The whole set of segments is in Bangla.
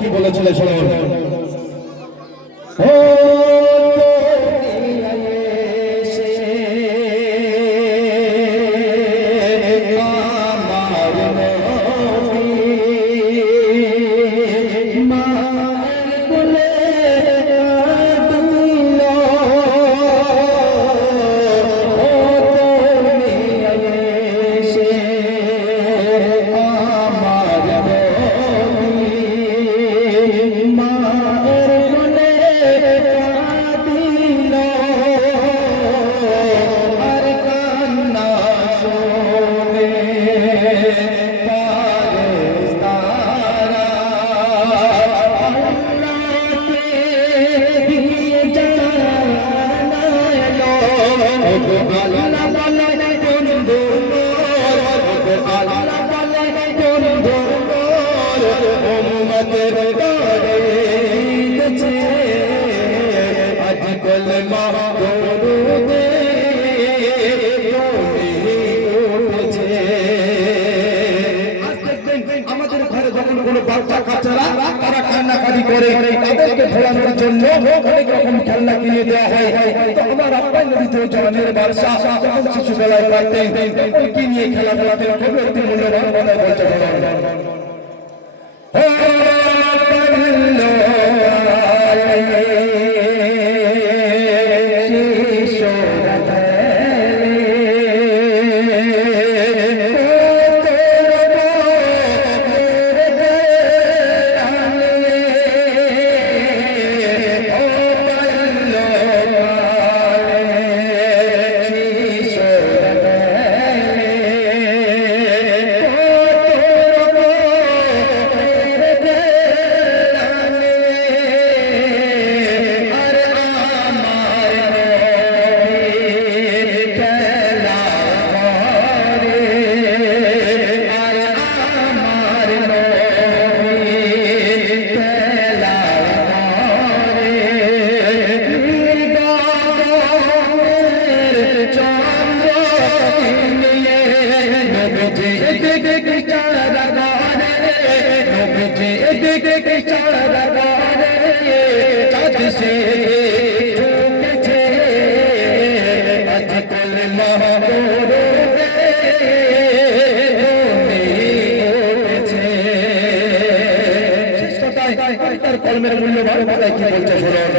কি বলেছিল শুনুন। আমাদের ঘরে যখন কোনো বাচ্চা কাচ্চারা তারা কান্নাকাটি করে তাদেরকে ভোলানোর জন্য অনেক রকম খেলনা কিনে দেওয়া হয়। তো আমার আব্বাই নবী তো জওয়ানের বাদশা যখন শিশুবেলায় পারতেন কি নিয়ে খেলা করতেন খুব একটি মূল্যবান কথা বলতে কলমের মূল্যবান কথা কি বলতে শুনুন।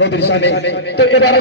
নবীর শানে। তো এবারে